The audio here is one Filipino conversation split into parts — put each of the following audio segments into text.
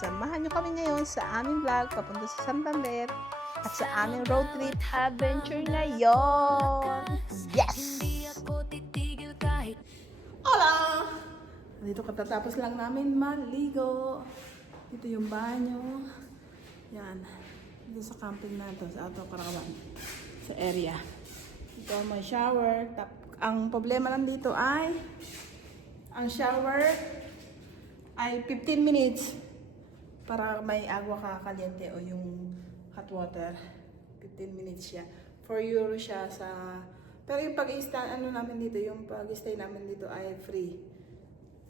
Samahan nyo kami ngayon sa aming vlog papunta sa Santander at sa aming road trip adventure ngayon. Yes! Hola! Dito katatapos lang namin maligo. Dito yung banyo. Yan. Dito sa camping na to, sa Alto Caravan. Sa area. Ito ang may shower. Ang problema lang dito ay ang shower ay 15 minutes para may agua ka kaliente o yung hot water. 15 minutes siya. 4 euro siya sa... Pero yung pag-stay namin dito, yung pag-stay namin dito ay free.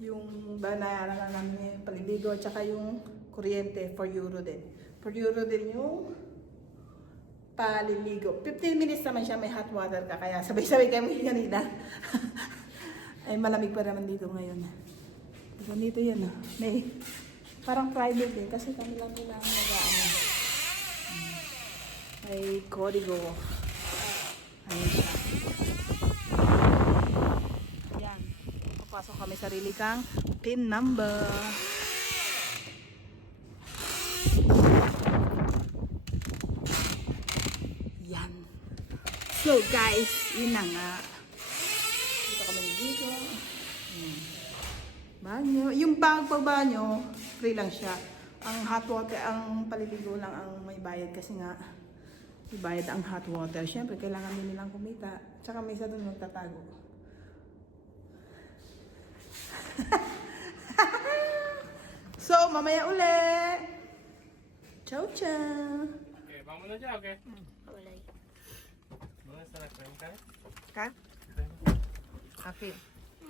Yung banayaran na namin yung paliligo at saka yung kuryente, 4 euro din. 4 euro din yung paliligo. 15 minutes naman siya, may hot water ka. Kaya sabay-sabay kami kanina. Ay malamig pa naman dito ngayon. Ganito yan ah. May parang private din kasi kami lang nila ang nag-aano. May kodigo. Ayun siya. Yan. Papasok kami sarili kang PIN number. Yan. So guys, yun na nga. Dito kami dito. Banyo. Yung pagbabanyo, free lang siya. Ang hot water, ang paliligo lang ang may bayad kasi nga ibayad ang hot water. Siyempre, kailangan din nilang kumita. Tsaka may isa doon magtatago. So, mamaya uli! Ciao, ciao! Okay, vamos na dyan, okay? Wala. ¿Dónde está la crema, okay? Ka? Okay.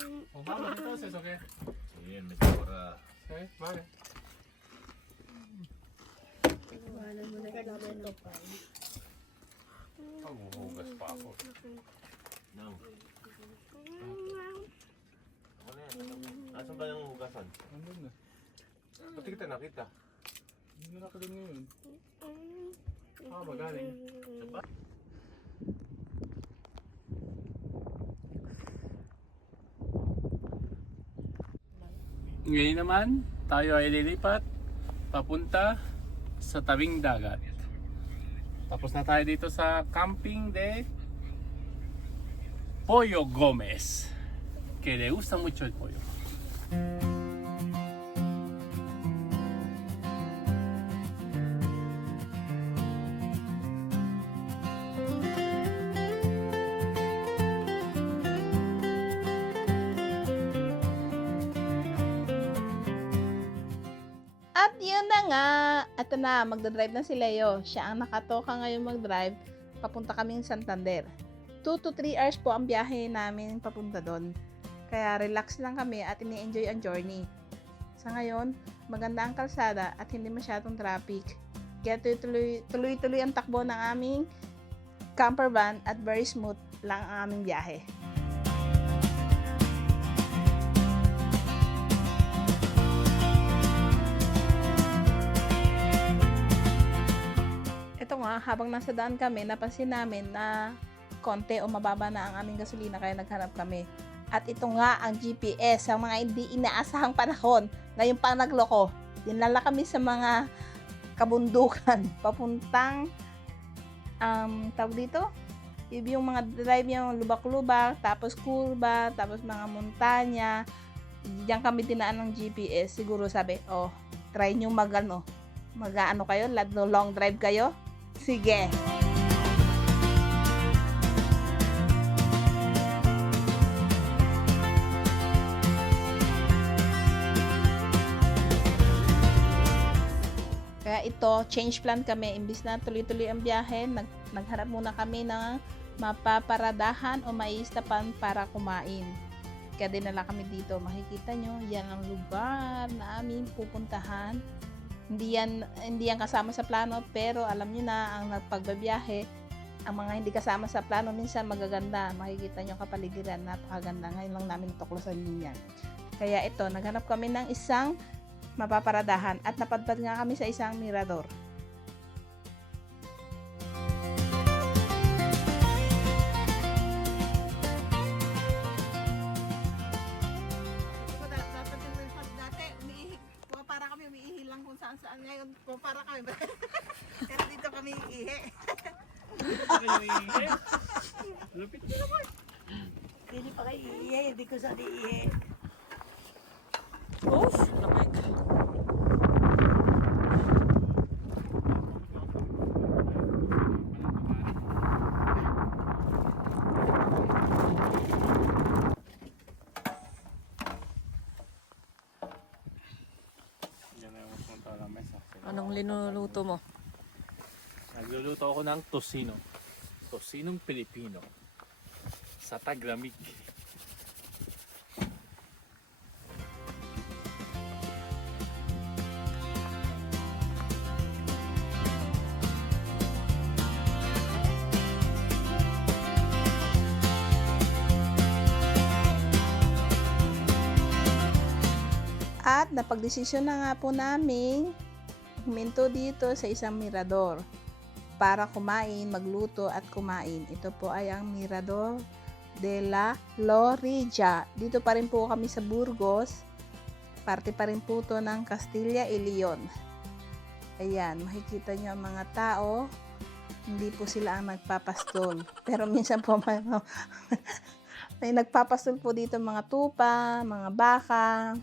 Pues vamos entonces, okay? Sí, en media hora. Sí, vale. Wala mo na naman ng Maghuhugas pa ako. No. Ano yan? Nasaan ba yung hugasan? Andun na. Ba't kita nakita? Hindi na nakaling ngayon. Magaling. Diba? Ngayon naman, tayo ay lilipat papunta sa tabing dagat. Tapos na tayo dito sa camping de Pollo Gómez, que le gusta mucho el pollo. At yun na nga, ito na, magdadrive na si Leo. Siya ang nakatoka ngayon mag-drive. Papunta kaming Santander. 2 to 3 hours po ang biyahe namin papunta doon. Kaya relax lang kami at ini-enjoy ang journey. Sa ngayon, maganda ang kalsada at hindi masyadong traffic. Kaya tuloy-tuloy ang takbo ng aming camper van at very smooth lang ang aming biyahe. Ito nga, habang nasa daan kami, napansin namin na konti o mababa na ang aming gasolina kaya naghanap kami. At ito nga ang GPS sa mga hindi inaasahang panahon. Ngayon pa nagloko. Dinala kami sa mga kabundukan papuntang tawag dito? Yung mga drive yung lubak-lubak, tapos kurba, tapos mga montanya. Diyan kami dinaan ng GPS. Siguro sabi, oh, try nyo mag-ano kayo, long drive kayo. Sige. Kaya ito, change plan kami. Imbis na tuloy-tuloy ang biyahe, nagharap muna kami ng mapaparadahan o maistapan para kumain. Kaya dinala kami dito. Makikita nyo, yan ang lugar na aming pupuntahan. Hindi yan kasama sa plano, pero alam niyo na ang nagpagbabiyahe, ang mga hindi kasama sa plano minsan magaganda. Makikita niyo kapaligiran, napakaganda. Ngayon lang namin tuklasan din yan. Kaya ito, naghanap kami ng isang mapaparadahan at napadpad nga kami sa isang mirador. Dati, para kami umiihi lang kung sa saan ngayon po para kami. Pero dito kami iihi. Lupit nyo naman. Hindi pa kayo iihi, hindi ko saan iihi. Oof, lamig. Yan na yung punta ng mesa. Anong linuluto mo? Nagluluto ako ng tosino. Tosinong Pilipino. Sa taglamig. At napagdesisyon na nga po namin huminto dito sa isang mirador para kumain, magluto at kumain. Ito po ay ang Mirador de la Lorilla. Dito pa rin po kami sa Burgos. Parte pa rin po to ng Castilla y Leon. Ayan, makikita nyo ang mga tao. Hindi po sila ang nagpapastol. Pero minsan po may nagpapastol po dito mga tupa, mga baka.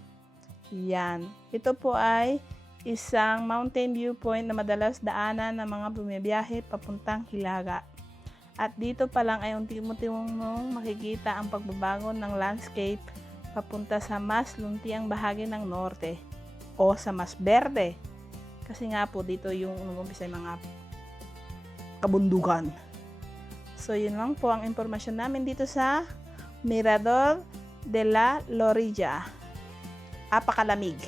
Yan. Ito po ay isang mountain viewpoint na madalas daanan ng mga bumibiyahe papuntang Hilaga. At dito pa lang ay unti-unti mong makikita ang pagbabago ng landscape papunta sa mas luntiang bahagi ng norte o sa mas berde. Kasi nga po dito yung umpisa yung mga kabundukan. So yun lang po ang impormasyon namin dito sa Mirador de la Lorilla. Apakalamig.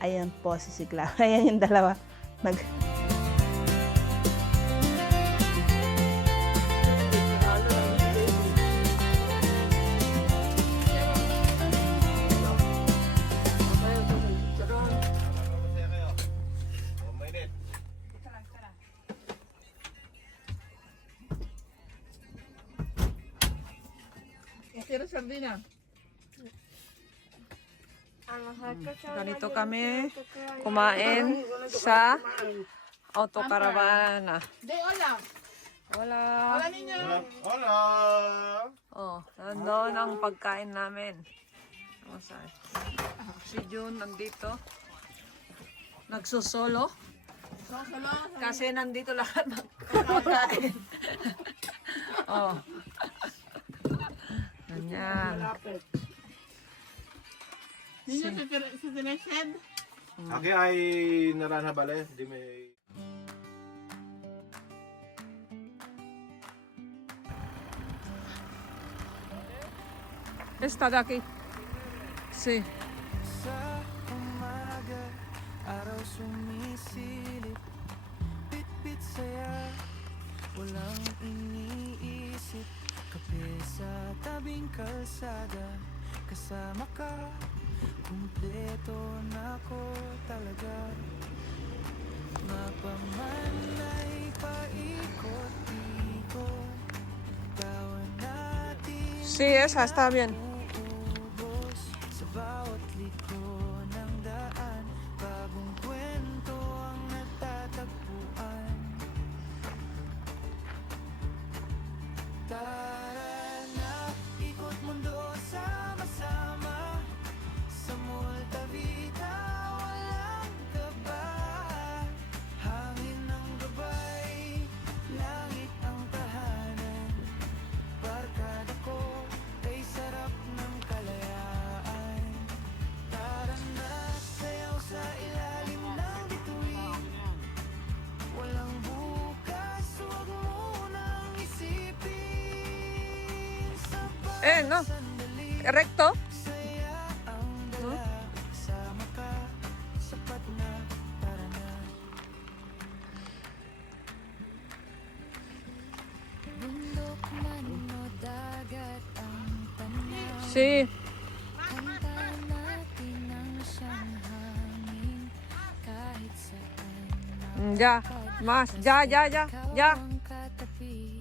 Ayun po si Sigla. Ayan yung dalawa. Mainit. Pero sardina. Ganito kami kumain sa autocaravana. Di, hola. Wala. Hola ninyo. Hola! Oh, nandun ang pagkain namin. Si Jun nandito. Nagsusolo. Kasi nandito lahat ng pagkain. Oh. Ganyan. Ninyo si Tineshed. Aki ay narana bale, di may... Está de aquí. Sí. Sa umaga, araw sumisilip, bit-bit saya, walang iniisip, kape sa tabing kalsada, kasama ka, kumpleto na ko talaga. Mapamanay, paikot-ikot, tawan natin. Sí, esa está bien. Ubos sa bawat liko ng daan, bagong kwento ang natatagpuan. Tara na, ikot mundo sama-sama, sa Multavita walang kaba. Hangin ng gabay, langit ang tahanan, barkada ko ay sarap ng kalayaan. Tara na, sayaw sa ilalim ng bituin, walang bukas, huwag munang isipin. Sa No. sandali, Recto. saya ang dala, kasama ka, sapat na, tara na. Bundok man o dagat ang tanaw, Sí. kanta natin ang siyang hangin, kahit saan Ya. Más. Ya, ya, ya. Ya. ang katabi,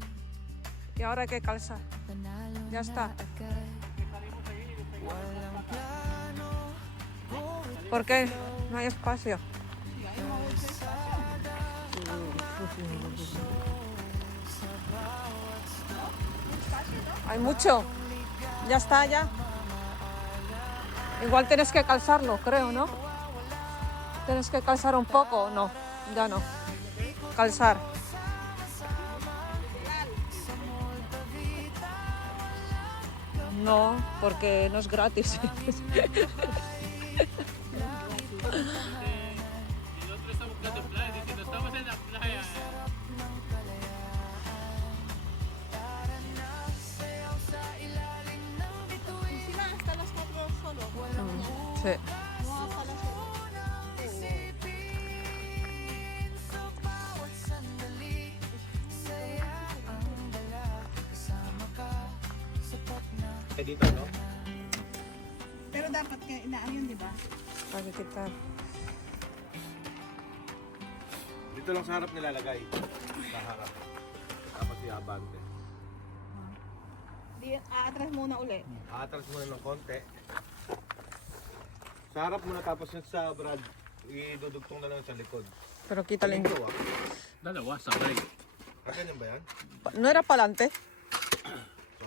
Y ahora hay que calzar. panalo Ya está. na agad. Walang plano, go with ¿Por qué? the flow. No hay espacio. Hay mucho. Ya está, ya. Igual tienes que calzarlo, creo, ¿no? Tienes que calzar un poco. No, ya no. Calzar. No, porque no es gratis. Y nosotros estamos buscando playa, diciendo, estamos en la playa. Sila hasta las 4 solo. Sí. No hasta las 8. Dito, no? Pero dapat kaya inaan yun, di ba? Para quitar. Dito lang sa harap nilalagay. Sa harap. Dapat i-abante. Di, aatras muna uli. Atras muna ng konti. Sa harap muna tapos yung sa brad, idudugtong na lang sa likod. Pero quítale. Dito ah. Dalawa, sabay. Ganyan ba yan? ¿No era para adelante?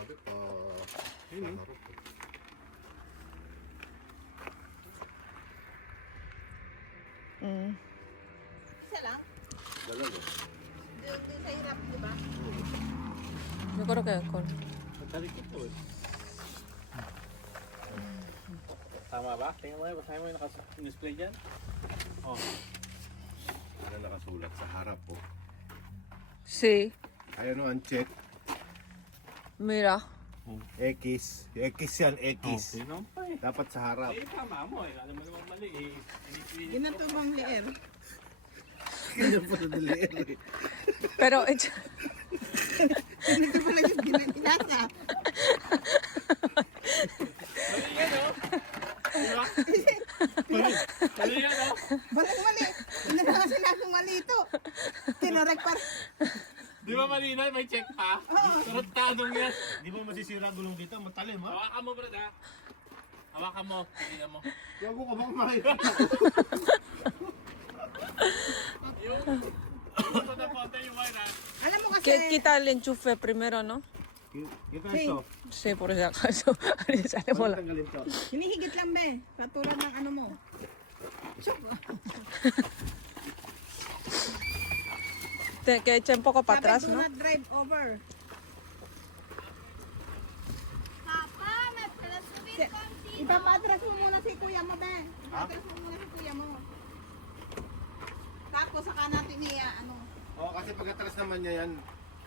Sabi, Isa lang? dalawa. Doon sa hirap, di ba? Yo creo que con... Natalikot to eh. Tama ba? Tingnan mo, basahin mo yung naka-display dyan. Oh. Ano nakasulat sa harap po? Sí, Ayan o, ang check. mira. X. X yan, X. Sino pa eh? Dapat sa harap. Eh, tama mo eh. Alam mo naman mali eh. Ginanto bang leer? Ganyan po sa delier. Pero Ganito pala yung ginasa. Mali yan oh. Balang mali. Hindi na nga sinabi mali ito. Tinorek pa. Di ba malinaw? May check pa? Pero tanong yan. Di ba masisira gulong dito? Matalim ha? Hawakan mo brad ha. Hawakan mo. Tingnan mo. Huwag ko bang makita. Yung sa napunta yung wire ha. Alam mo kasi, quita el enchufe primero, ¿no? Kita ito. Sí, por si acaso. Sale bola. Tanggalin to. hinihigit lang be. Katulad ng ano mo. Que eche un poco para Sabi, atrás, do ¿no? not drive over. Ipapa-address mo muna si kuya mo, be. Ipapa-address mo muna si kuya mo. Tapos saka natin ano. Oo, kasi pag atras naman niya yan,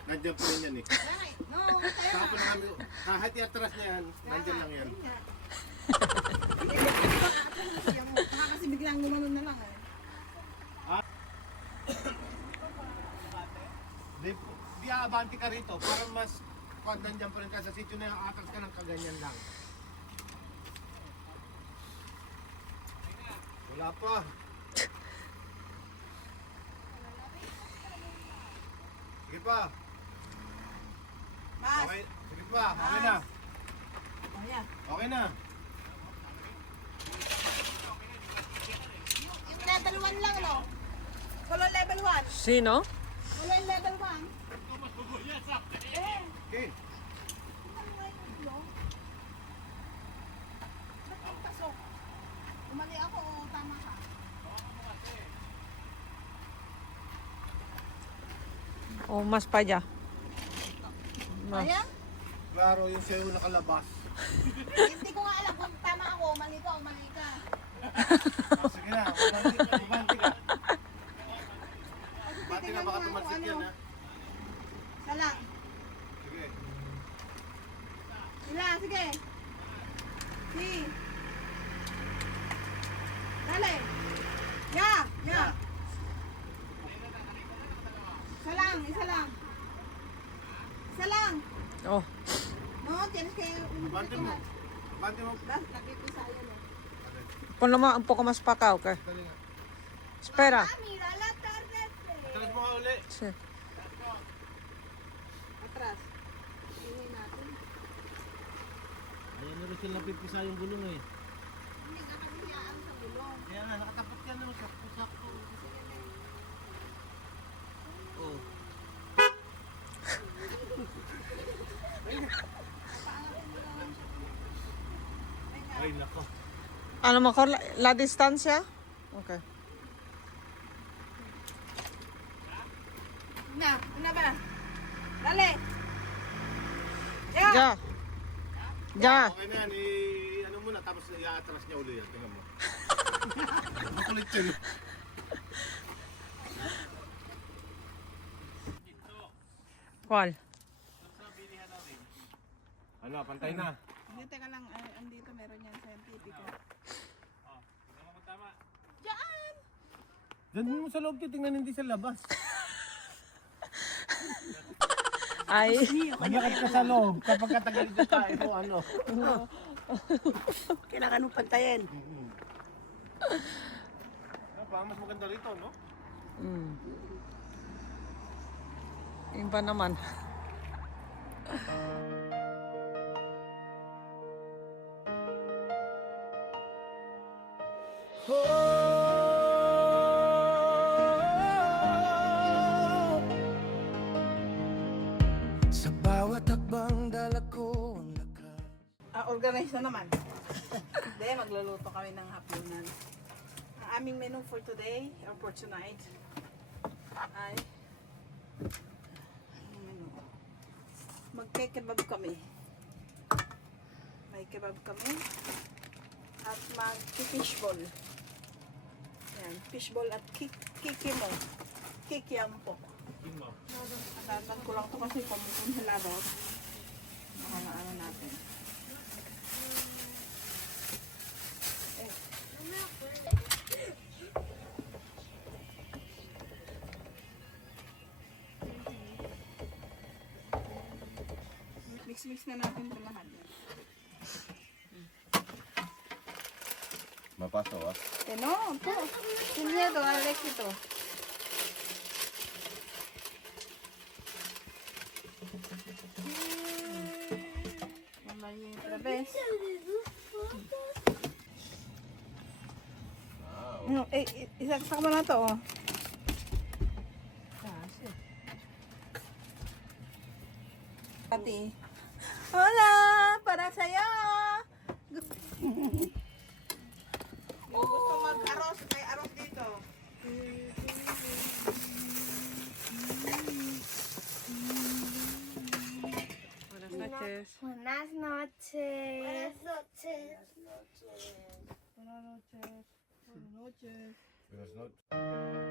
nandiyan po rin yan eh. Right. No, kaya nga. Tapos namin, kahit i-atras niya yan, nandiyan lang yan. Hindi, ipapa-address mo si kuya mo. Baka kasi biglang gumanon na lang eh. Di aabante ka rito, para mas pag nandiyan pa rin ka sa sitio na yung atras ka ng kaganyan lang. Wala pa. Sige pa. Mas. Okay, sige pa. Okay na. Ayan. Okay na. Yung level 1 lang, no? Wala level 1. Sí, ¿no? Wala yung level 1. Okay. Ba't yung pasok? Umali ako o tama ka? O más para allá. Más. Ayan? Klaro yung sa'yo nakalabas. Hindi ko nga alam kung tama ako, mali ka o mali ka. Sige na, umanti ka. Bati ka baka tumansik yan ha. Isa lang. Sige. Sila, sige. Si. Dali. Ya, ya. Isa lang, isa lang. Isa lang. Oh, No, tienes que... Bante mo. Bante mo. Nakipisa yan eh. ponlo más, un poco más para acá, ¿ok? Dali nga. Espera. Mira la tarde. Atras mo nga uli. Sí. Atras. Tingin natin. Ayan na rin sila napipisa yung gulong eh. Hindi ka kasiyaan sa gulong. Kaya nga, nakatapat yan naman sa sakto. Oh. Ay, nako. Ano mejor la distancia? Okay. Una ba? Dale! Ya. Ya. Okay na yan, ano muna, tapos i-atras niya uli yan. Tingnan mo. Makulit yun. ¿Cuál? Ano, pantay na. Hindi, teka lang. Andito meron yan scientific. Diyan mo sa loob, titingnan hindi sa labas. Ahí. Maglakad ka sa loob kapag katagal dito tayo mo, ano. Kailangan mong pantayin. Mas maganda rito, no? Iba naman. Sa bawat hakbang dala ko ang lakas. Organize na naman. Hindi, magluluto kami ng hapunan. Ang aming menu for today, or for tonight, ay ang menu. Magke-kebab kami. May kebab kami. At mag-fishball. Yan, fishball at kikimo. Kikiampo. Natatan ko lang ito kasi kung hilado. Baka maano natin. Mix-mix na natin ito lahat. Mapaso, ah. No, ito. Sin miedo, Alex, ito. Mamaya otra vez. No, isaksak mo na ito, oh. Ate. Hola! Para sa'yo! Yung gusto mag-aros, may aros dito. Buenas noches. Buenas noches. Buenas noches. Buenas noches. Buenas noches.